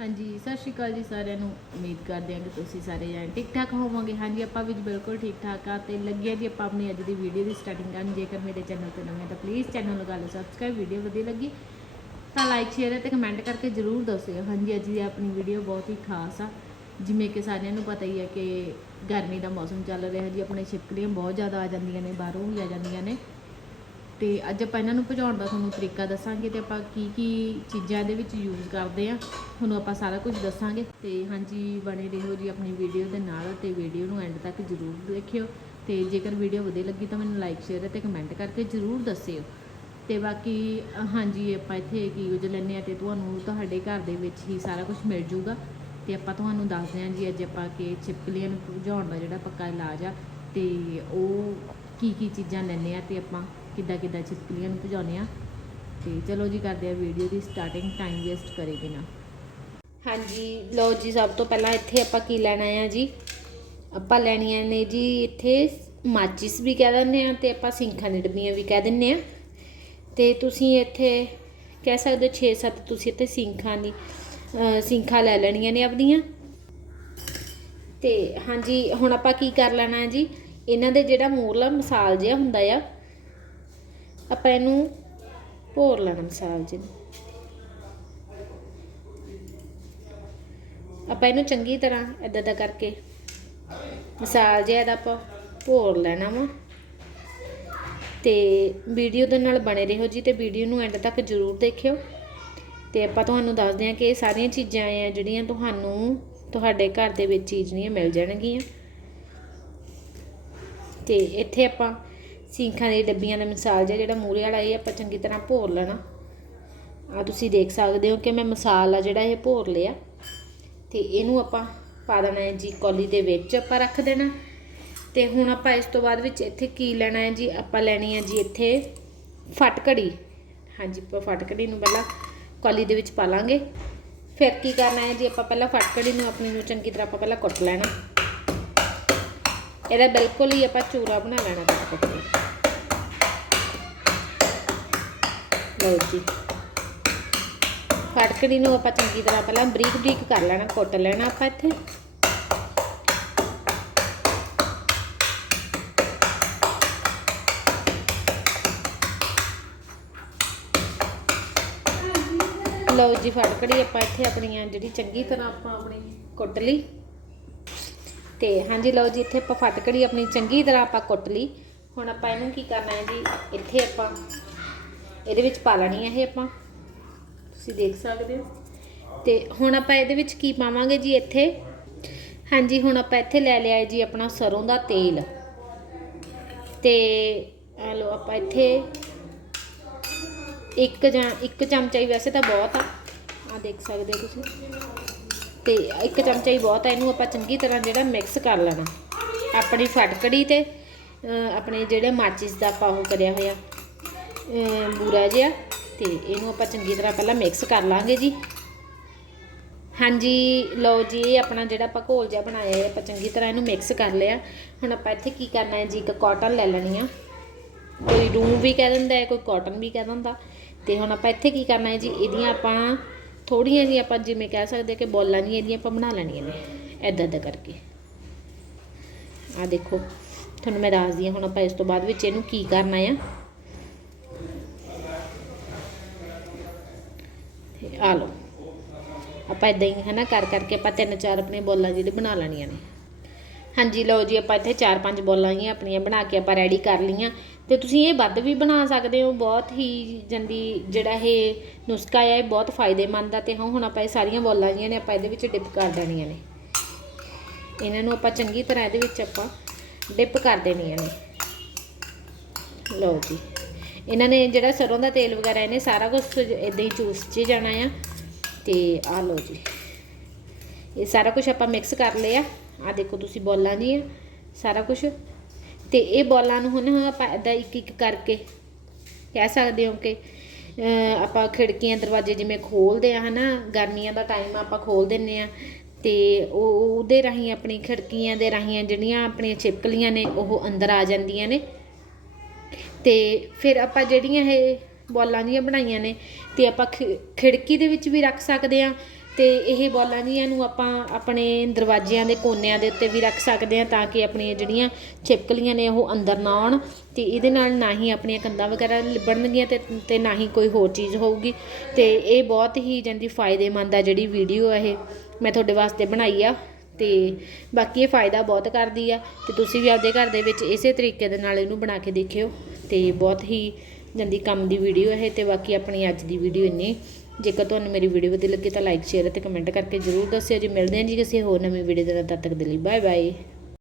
ਹਾਂਜੀ, ਸਤਿ ਸ਼੍ਰੀ ਅਕਾਲ ਜੀ ਸਾਰਿਆਂ ਨੂੰ। ਉਮੀਦ ਕਰਦੇ ਹਾਂ ਕਿ ਤੁਸੀਂ ਸਾਰੇ ਜਾਣੇ ਠੀਕ ਠਾਕ ਹੋਵੋਗੇ। ਹਾਂਜੀ, ਆਪਾਂ ਵੀ ਬਿਲਕੁਲ ਠੀਕ ਠਾਕ ਆ ਤੇ ਲੱਗਿਆ ਜੀ ਆਪਾਂ ਆਪਣੀ ਅੱਜ ਦੀ ਵੀਡੀਓ ਦੀ ਸਟਾਰਟਿੰਗ ਕਰਨ। ਜੇਕਰ ਮੇਰੇ ਚੈਨਲ ਤੇ ਨਵੇਂ ਤਾਂ ਪਲੀਜ਼ ਚੈਨਲ ਨੂੰ ਲਓ ਸਬਸਕ੍ਰਾਈਬ ਵੀਡੀਓ ਵਧੀਆ ਲੱਗੀ ਤਾਂ ਲਾਈਕ ਸ਼ੇਅਰ ਤੇ ਕਮੈਂਟ ਕਰਕੇ ਜ਼ਰੂਰ ਦੱਸਿਓ। ਹਾਂਜੀ, ਅੱਜ ਦੀ ਆਪਣੀ ਵੀਡੀਓ ਬਹੁਤ ਹੀ ਖਾਸ ਆ। ਜਿਵੇਂ ਕਿ ਸਾਰਿਆਂ ਨੂੰ ਪਤਾ ਹੀ ਹੈ ਕਿ ਗਰਮੀ ਦਾ ਮੌਸਮ ਚੱਲ ਰਿਹਾ ਜੀ। ਆਪਣੇ ਛਿਪਕਲੀਆਂ ਬਹੁਤ ਜ਼ਿਆਦਾ ਆ ਜਾਂਦੀਆਂ ਨੇ, ਬਾਹਰੋਂ ਵੀ ਆ ਜਾਂਦੀਆਂ ਨੇ। ਤੇ ਅੱਜ ਆਪਾਂ ਇਹਨਾਂ ਨੂੰ ਭਜਾਉਣ ਦਾ ਤੁਹਾਨੂੰ ਤਰੀਕਾ ਦੱਸਾਂਗੇ ਤੇ ਆਪਾਂ ਕੀ ਕੀ ਚੀਜ਼ਾਂ ਇਹਦੇ ਵਿੱਚ ਯੂਜ਼ ਕਰਦੇ ਆ ਤੁਹਾਨੂੰ ਆਪਾਂ ਸਾਰਾ ਕੁਝ ਦੱਸਾਂਗੇ। ਤੇ ਹਾਂਜੀ, ਬਣੇ ਰਹੋ ਜੀ ਆਪਣੀ ਵੀਡੀਓ ਦੇ ਨਾਲ ਤੇ ਵੀਡੀਓ ਨੂੰ ਐਂਡ ਤੱਕ ਜ਼ਰੂਰ ਦੇਖਿਓ। ਤੇ ਜੇਕਰ ਵੀਡੀਓ ਵਧੀਆ ਲੱਗੀ ਤਾਂ ਮੈਨੂੰ ਲਾਈਕ ਸ਼ੇਅਰ ਤੇ ਕਮੈਂਟ ਕਰਕੇ ਜ਼ਰੂਰ ਦੱਸਿਓ। ਤੇ ਬਾਕੀ, ਹਾਂਜੀ, ਆਪਾਂ ਇੱਥੇ ਕੀ ਯੂਜ ਲੈਂਦੇ ਆ ਤੇ ਤੁਹਾਨੂੰ ਤੁਹਾਡੇ ਘਰ ਦੇ ਵਿੱਚ ਹੀ ਸਾਰਾ ਕੁਝ ਮਿਲ ਜੂਗਾ। ਤੇ ਆਪਾਂ ਤੁਹਾਨੂੰ ਦੱਸਦੇ ਹਾਂ ਜੀ, ਅੱਜ ਆਪਾਂ ਕਿ ਛਿਪਕਲੀਆਂ ਨੂੰ ਭਜਾਉਣ ਦਾ ਜਿਹੜਾ ਪੱਕਾ ਇਲਾਜ ਆ, ਤੇ ਉਹ ਕੀ ਕੀ ਚੀਜ਼ਾਂ ਲੈਂਦੇ ਆ ਤੇ ਆਪਾਂ ਕਿੱਦਾਂ ਕਿੱਦਾਂ ਛਿਪਕਲੀਆਂ ਨੂੰ ਭਜਾਉਂਦੇ ਆ ਤੇ ਚਲੋ ਜੀ, ਕਰਦੇ ਆ ਵੀਡੀਓ ਦੀ ਸਟਾਰਟਿੰਗ ਟਾਈਮ ਵੇਸਟ ਕਰੇ ਬਿਨਾ। ਹਾਂਜੀ, ਲਓ ਜੀ, ਸਭ ਤੋਂ ਪਹਿਲਾਂ ਇੱਥੇ ਆਪਾਂ ਕੀ ਲੈਣਾ ਆ ਜੀ? ਆਪਾਂ ਲੈਣੀਆਂ ਨੇ ਜੀ ਇੱਥੇ ਮਾਚਿਸ ਵੀ ਕਹਿ ਦਿੰਦੇ ਆ ਤੇ ਆਪਾਂ ਸਿੰਖਾਂ ਦੀ ਡੱਬੀਆਂ ਵੀ ਕਹਿ ਦਿੰਦੇ ਆ ਤੇ ਤੁਸੀਂ ਇੱਥੇ ਕਹਿ ਸਕਦੇ 6-7 ਤੁਸੀਂ ਇੱਥੇ ਸਿੰਖਾਂ ਦੀ, ਅਹ, ਸਿੰਖਾਂ ਲੈ ਲੈਣੀਆਂ ਨੇ ਆਪਦੀਆਂ ਤੇ ਹਾਂਜੀ, ਹੁਣ ਆਪਾਂ ਕੀ ਕਰ ਲੈਣਾ ਹੈ ਜੀ? ਇਹਨਾਂ ਦੇ ਜਿਹੜਾ ਮੂਰਲਾ ਮਸਾਲ ਜਿਹਾ ਹੁੰਦਾ ਆ ਆਪਾਂ ਇਹਨੂੰ ਭੋਰ ਲੈਣਾ ਮਸਾਲ ਜੀ ਆਪਾਂ ਇਹਨੂੰ ਚੰਗੀ ਤਰ੍ਹਾਂ ਇਦਾਂ ਦਾ ਕਰਕੇ ਮਸਾਲ ਜਿਹਾ ਇਹਦਾ ਆਪਾਂ ਭੋਰ ਲੈਣਾ ਵਾ। ਤੇ ਵੀਡੀਓ ਦੇ ਨਾਲ ਬਣੇ ਰਹੋ ਜੀ ਤੇ ਵੀਡੀਓ ਨੂੰ ਐਂਡ ਤੱਕ ਜ਼ਰੂਰ ਦੇਖਿਓ। ਤੇ ਆਪਾਂ ਤੁਹਾਨੂੰ ਦੱਸਦੇ ਹਾਂ ਕਿ ਇਹ ਸਾਰੀਆਂ ਚੀਜ਼ਾਂ ਆ ਜਿਹੜੀਆਂ ਤੁਹਾਨੂੰ ਤੁਹਾਡੇ ਘਰ ਦੇ ਵਿੱਚ ਚੀਜ਼ਨੀਆਂ ਮਿਲ ਜਾਣਗੀਆਂ। ਤੇ ਇੱਥੇ ਆਪਾਂ ਸਿੰਖਾਂ ਦੀ ਡੱਬੀਆਂ ਦਾ ਮਿਸਾਲ ਜਿਹਾ ਜਿਹੜਾ ਮੂਰੇ ਵਾਲਾ, ਇਹ ਆਪਾਂ ਚੰਗੀ ਤਰ੍ਹਾਂ ਭੋਰ ਲੈਣਾ। ਆ ਤੁਸੀਂ ਦੇਖ ਸਕਦੇ ਹੋ ਕਿ ਮੈਂ ਮਸਾਲ ਆ ਜਿਹੜਾ ਇਹ ਭੋਰ ਲਿਆ। ਤੇ ਇਹਨੂੰ ਆਪਾਂ ਪਾ ਦੇਣਾ ਹੈ ਜੀ ਕੌਲੀ ਦੇ ਵਿੱਚ ਆਪਾਂ ਰੱਖ ਦੇਣਾ। ਤੇ ਹੁਣ ਆਪਾਂ ਇਸ ਤੋਂ ਬਾਅਦ ਵਿੱਚ ਇੱਥੇ ਕੀ ਲੈਣਾ ਹੈ ਜੀ? ਆਪਾਂ ਲੈਣੀ ਹੈ ਜੀ ਇੱਥੇ ਫਟਕੜੀ। ਹਾਂਜੀ, ਆਪਾਂ ਫਟਕੜੀ ਨੂੰ ਪਹਿਲਾਂ ਕੌਲੀ ਦੇ ਵਿੱਚ ਪਾ ਲਾਂਗੇ। ਫਿਰ ਕੀ ਕਰਨਾ ਹੈ ਜੀ? ਆਪਾਂ ਪਹਿਲਾਂ ਫਟਕੜੀ ਨੂੰ ਆਪਣੀ ਨੂੰ ਚੰਗੀ ਤਰ੍ਹਾਂ ਆਪਾਂ ਪਹਿਲਾਂ ਕੁੱਟ ਲੈਣਾ। ਇਹਦਾ ਬਿਲਕੁਲ ਹੀ ਆਪਾਂ ਚੂਰਾ ਬਣਾ ਲੈਣਾ। ਕੁੱਟ ਲਓ ਜੀ। ਫਟਕੜੀ ਨੂੰ ਆਪਾਂ ਚੰਗੀ ਤਰ੍ਹਾਂ ਪਹਿਲਾਂ ਬਰੀਕ ਬਰੀਕ ਕਰ ਲੈਣਾ, ਕੁੱਟ ਲੈਣਾ ਆਪਾਂ ਇੱਥੇ। ਲਓ ਜੀ ਫਟਕੜੀ ਆਪਾਂ ਇੱਥੇ ਆਪਣੀਆਂ ਜਿਹੜੀ ਚੰਗੀ ਤਰ੍ਹਾਂ ਆਪਾਂ ਆਪਣੀ ਕੁੱਟ ਲਈ। ਤੇ ਹਾਂਜੀ, ਲਓ ਜੀ, ਇੱਥੇ ਆਪਾਂ ਫਟਕੜੀ ਆਪਣੀ ਚੰਗੀ ਤਰ੍ਹਾਂ ਆਪਾਂ ਕੁੱਟ ਲਈ। ਹੁਣ ਆਪਾਂ ਇਹਨੂੰ ਕੀ ਕਰਨਾ ਹੈ ਜੀ, ਇੱਥੇ ਆਪਾਂ ਇਹਦੇ ਵਿੱਚ ਪਾ ਲੈਣੀ ਹੈ ਇਹ ਆਪਾਂ। ਤੁਸੀਂ ਦੇਖ ਸਕਦੇ ਹੋ। ਤੇ ਹੁਣ ਆਪਾਂ ਇਹਦੇ ਵਿੱਚ ਕੀ ਪਾਵਾਂਗੇ ਜੀ ਇੱਥੇ? ਹਾਂਜੀ, ਹੁਣ ਆਪਾਂ ਇੱਥੇ ਲੈ ਲਿਆ ਹੈ ਜੀ ਆਪਣਾ ਸਰੋਂ ਦਾ ਤੇਲ। ਤੇ ਆ ਲਓ ਆਪਾਂ ਇੱਥੇ ਇੱਕ ਜਾਂ ਇੱਕ ਚਮਚਾ ਹੀ ਵੈਸੇ ਤਾਂ ਬਹੁਤ ਆ। ਆ ਦੇਖ ਸਕਦੇ ਹੋ ਤੁਸੀਂ। ਤੇ ਇੱਕ ਚਮਚਾ ਹੀ ਬਹੁਤ ਆ, ਇਹਨੂੰ ਆਪਾਂ ਚੰਗੀ ਤਰ੍ਹਾਂ ਜਿਹੜਾ ਮਿਕਸ ਕਰ ਲੈਣਾ। ਆਪਣੀ ਫਟਕੜੀ ਤੇ ਆਪਣੇ ਜਿਹੜੇ ਮਾਚਿਸ ਦਾ ਆਪਾਂ ਉਹ ਕਰਿਆ ਹੋਇਆ। ਬੂਰਾ ਜਿਹਾ। ਤੇ ਇਹਨੂੰ ਆਪਾਂ ਚੰਗੀ ਤਰ੍ਹਾਂ ਪਹਿਲਾਂ ਮਿਕਸ ਕਰ ਲਾਂਗੇ ਜੀ। ਹਾਂਜੀ, ਲਓ ਜੀ, ਇਹ ਆਪਣਾ ਜਿਹੜਾ ਆਪਾਂ ਘੋਲ ਜਿਹਾ ਬਣਾਇਆ ਹੈ ਆਪਾਂ ਚੰਗੀ ਤਰ੍ਹਾਂ ਇਹਨੂੰ ਮਿਕਸ ਕਰ ਲਿਆ। ਹੁਣ ਆਪਾਂ ਇੱਥੇ ਕੀ ਕਰਨਾ ਹੈ ਜੀ, ਇੱਕ ਕਾਟਨ ਲੈ ਲੈਣੀ ਆ। ਕੋਈ ਰੂਮ ਵੀ ਕਹਿ ਦਿੰਦਾ ਹੈ, ਕੋਈ ਕਾਟਨ ਵੀ ਕਹਿ ਦਿੰਦਾ। ਤੇ ਹੁਣ ਆਪਾਂ ਇੱਥੇ ਕੀ ਕਰਨਾ ਹੈ ਜੀ, ਇਹਦੀਆਂ ਆਪਾਂ ਥੋੜੀਆਂ ਜੀ ਆਪਾਂ ਜਿਵੇਂ ਕਹਿ ਸਕਦੇ ਕਿ ਬੋਲਾਂ ਨਹੀਂ ਇਹਦੀਆਂ ਆਪਾਂ ਬਣਾ ਲੈਣੀਆਂ ਨੇ ਐਦਾਂ ਐਦਾਂ ਕਰਕੇ। ਆ ਦੇਖੋ, ਤੁਹਾਨੂੰ ਮੈਂ ਦੱਸਦੀ ਹਾਂ ਹੁਣ ਆਪਾਂ ਇਸ ਤੋਂ ਬਾਅਦ ਵਿੱਚ ਇਹਨੂੰ ਕੀ ਕਰਨਾ ਆ। ਆ ਲਓ। ਆਪਾਂ ਇਦਾਂ ਹੀ ਹੈ ਨਾ ਕਰ ਕਰਕੇ ਆਪਾਂ ਤਿੰਨ ਚਾਰ ਆਪਣੇ ਬੋਲਾਂ ਜਿਹੜੇ ਬਣਾ ਲੈਣੀਆਂ ਨੇ। ਹਾਂਜੀ, ਲਓ ਜੀ, ਆਪਾਂ ਇੱਥੇ ਚਾਰ ਪੰਜ ਬੋਲਾਂ ਹੀ ਆਪਣੀਆਂ ਬਣਾ ਕੇ ਆਪਾਂ ਰੈਡੀ ਕਰ ਲਈਆਂ। ਤੇ ਤੁਸੀਂ ਇਹ ਵੱਧ ਵੀ ਬਣਾ ਸਕਦੇ ਹੋ, ਬਹੁਤ ਹੀ ਜੰਦੀ ਜਿਹੜਾ ਇਹ ਨੁਸਖਾ ਹੈ ਇਹ ਬਹੁਤ ਫਾਇਦੇਮੰਦ ਆ। ਤੇ ਹਾਂ, ਹੁਣ ਆਪਾਂ ਇਹ ਸਾਰੀਆਂ ਬੋਲਾਂ ਜੀਆਂ ਨੇ, ਆਪਾਂ ਇਹਦੇ ਵਿੱਚ ਡਿਪ ਕਰ ਦੇਣੀਆਂ ਨੇ। ਇਹਨਾਂ ਨੂੰ ਆਪਾਂ ਚੰਗੀ ਤਰ੍ਹਾਂ ਇਹਦੇ ਵਿੱਚ ਆਪਾਂ ਡਿਪ ਕਰ ਦੇਣੀਆਂ ਨੇ। ਲਓ ਜੀ। ਇਹਨਾਂ ਨੇ ਜਿਹੜਾ ਸਰੋਂ ਦਾ ਤੇਲ ਵਗੈਰਾ ਇਹਨੇ ਸਾਰਾ ਕੁਝ ਇਦਾਂ ਹੀ ਚੂਸ 'ਚ ਜਾਣਾ ਆ। ਤੇ ਆ ਲਓ ਜੀ। ਇਹ ਸਾਰਾ ਕੁਝ ਆਪਾਂ ਮਿਕਸ ਕਰ ਲਿਆ। ਆ ਦੇਖੋ ਤੁਸੀਂ ਬੋਲਾਂ ਜੀ ਸਾਰਾ ਕੁਝ ਤੇ ਇਹ ਬੋਲਾਂ ਨੂੰ ਹੁਣ ਆਪਾਂ ਇਦਾਂ ਇੱਕ ਇੱਕ ਕਰਕੇ ਕਹਿ ਸਕਦੇ ਹੋ ਕਿ ਆਪਾਂ ਖਿੜਕੀਆਂ, ਦਰਵਾਜ਼ੇ ਜਿਵੇਂ ਖੋਲਦੇ ਆ ਹਨਾ, ਗਰਮੀਆਂ ਦਾ ਟਾਈਮ ਆਪਾਂ ਖੋਲ ਦਿੰਨੇ ਆ। ਤੇ ਉਹ ਉਹਦੇ ਰਾਹੀਂ ਆਪਣੀ ਖਿੜਕੀਆਂ ਦੇ ਰਾਹੀਂ ਜਿਹੜੀਆਂ ਆਪਣੀਆਂ ਛਿਪਕਲੀਆਂ ਨੇ, ਉਹ ਅੰਦਰ ਆ ਜਾਂਦੀਆਂ ਨੇ। ਅਤੇ ਫਿਰ ਆਪਾਂ ਜਿਹੜੀਆਂ ਇਹ ਬੋਲਾਂ ਜਿਹੀਆਂ ਬਣਾਈਆਂ ਨੇ ਅਤੇ ਆਪਾਂ ਖਿ- ਖਿੜਕੀ ਦੇ ਵਿੱਚ ਵੀ ਰੱਖ ਸਕਦੇ ਹਾਂ ਅਤੇ ਇਹ ਬੋਲਾਂ ਜਿਹੀਆਂ ਨੂੰ ਆਪਾਂ ਆਪਣੇ ਦਰਵਾਜ਼ਿਆਂ ਦੇ ਕੋਨਿਆਂ ਦੇ ਉੱਤੇ ਵੀ ਰੱਖ ਸਕਦੇ ਹਾਂ ਤਾਂ ਕਿ ਆਪਣੀਆਂ ਜਿਹੜੀਆਂ ਛਿਪਕਲੀਆਂ ਨੇ ਉਹ ਅੰਦਰ ਨਾ ਆਉਣ ਅਤੇ ਇਹਦੇ ਨਾਲ ਨਾ ਹੀ ਆਪਣੀਆਂ ਕੰਧਾਂ ਵਗੈਰਾ ਲਿਬੜਨਗੀਆਂ ਤੇ ਤੇ ਨਾ ਹੀ ਕੋਈ ਹੋਰ ਚੀਜ਼ ਹੋਊਗੀ ਅਤੇ ਇਹ ਬਹੁਤ ਹੀ ਜਾਂਦੀ ਫਾਇਦੇਮੰਦ ਆ ਜਿਹੜੀ ਵੀਡੀਓ ਆ ਇਹ। ਮੈਂ ਤੁਹਾਡੇ ਵਾਸਤੇ ਬਣਾਈ ਆ ਤੇ ਬਾਕੀ ਇਹ ਫਾਇਦਾ ਬਹੁਤ ਕਰਦੀ ਆ ਤੇ ਤੁਸੀਂ ਵੀ ਆਪਦੇ ਘਰ ਦੇ ਵਿੱਚ ਇਸੇ ਤਰੀਕੇ ਦੇ ਨਾਲ ਇਹਨੂੰ ਬਣਾ ਕੇ ਦੇਖਿਓ। ਤੇ ਬਹੁਤ ਹੀ ਜਲਦੀ ਕੰਮ ਦੀ ਵੀਡੀਓ ਹੈ ਤੇ ਬਾਕੀ ਆਪਣੀ ਅੱਜ ਦੀ ਵੀਡੀਓ ਇੰਨੀ। ਜੇਕਰ ਤੁਹਾਨੂੰ ਮੇਰੀ ਵੀਡੀਓ ਵਧੀਆ ਲੱਗੀ ਤਾਂ ਲਾਈਕ ਸ਼ੇਅਰ ਅਤੇ ਕਮੈਂਟ ਕਰਕੇ ਜਰੂਰ ਦੱਸਿਓ। ਜੀ ਮਿਲਦੇ ਹਾਂ ਜੀ ਕਿਸੇ ਹੋਰ ਨਵੀਂ ਵੀਡੀਓ ਦੇ ਨਾਲ, ਤਦ ਤੱਕ ਦੇ ਲਈ ਬਾਏ ਬਾਏ